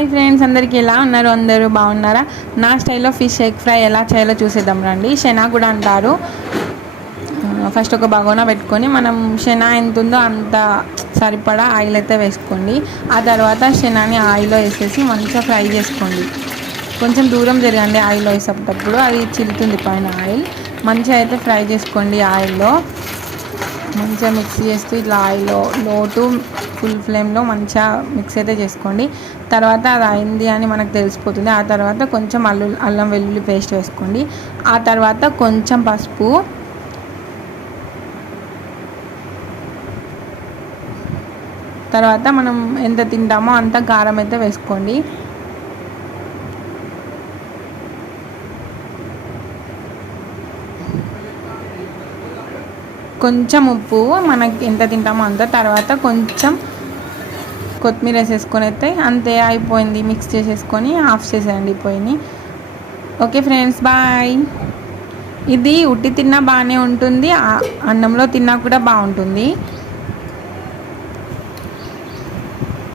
Hi friends, అందరికీ ఎలా ఉన్నారు? అందరూ బాగున్నారా? నా స్టైల్లో ఫిష్ ఎగ్ ఫ్రై ఎలా చేయాలో చూసేద్దాం రండి. శనా కూడా అంటారు. ఫస్ట్ ఒక బగోనా పెట్టుకొని మనం శనా ఎంత ఉందో అంత సరిపడా ఆయిల్ అయితే వేసుకోండి. ఆ తర్వాత శనాని ఆయిల్లో వేసేసి మంచిగా ఫ్రై చేసుకోండి. కొంచెం దూరం జరగండి ఆయిల్లో వేసేటప్పుడు, అది చిలుతుంది పైన ఆయిల్. మంచిగా అయితే ఫ్రై చేసుకోండి ఆయిల్లో. మంచిగా మిక్స్ చేస్తూ ఇట్లా ఆయిల్లో లో టు ఫుల్ ఫ్లేమ్లో మంచిగా మిక్స్ అయితే చేసుకోండి. తర్వాత అది అయింది అని మనకు తెలిసిపోతుంది. ఆ తర్వాత కొంచెం అల్లం వెల్లుల్లి పేస్ట్ వేసుకోండి. ఆ తర్వాత కొంచెం పసుపు, తర్వాత మనం ఎంత తింటామో అంత కారం అయితే వేసుకోండి. కొంచెం ఉప్పు మనకి ఎంత తింటామో అంత. తర్వాత కొంచెం కొత్తిమీర వేసేసుకొని అయితే అంతే, అయిపోయింది. మిక్స్ చేసేసుకొని ఆఫ్ చేసేయండి పొయ్యిని. Okay friends, bye. ఇది ఉట్టి తిన్నా బాగానే ఉంటుంది, అన్నంలో తిన్నా కూడా బాగుంటుంది.